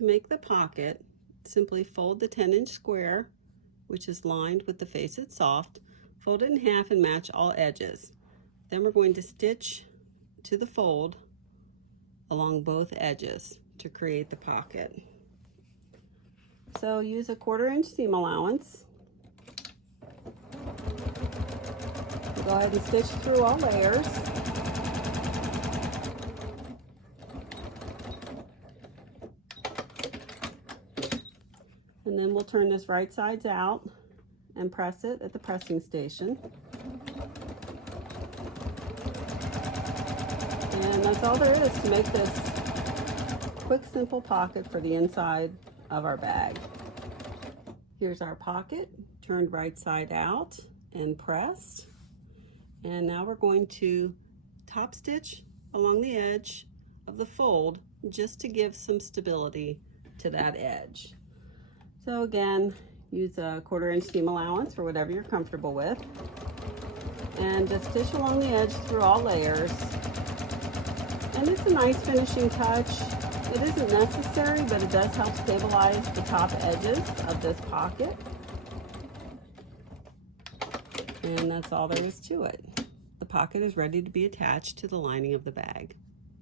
To make the pocket, simply fold the 10-inch square, which is lined with the Face-It Soft, fold it in half and match all edges. Then we're going to stitch to the fold along both edges to create the pocket. So use a 1/4-inch seam allowance. Go ahead and stitch through all layers. And then we'll turn this right sides out and press it at the pressing station. And that's all there is to make this quick, simple pocket for the inside of our bag. Here's our pocket, turned right side out and pressed. And now we're going to top stitch along the edge of the fold just to give some stability to that edge. So again, use a 1/4-inch seam allowance or whatever you're comfortable with. And just stitch along the edge through all layers. And it's a nice finishing touch. It isn't necessary, but it does help stabilize the top edges of this pocket. And that's all there is to it. The pocket is ready to be attached to the lining of the bag.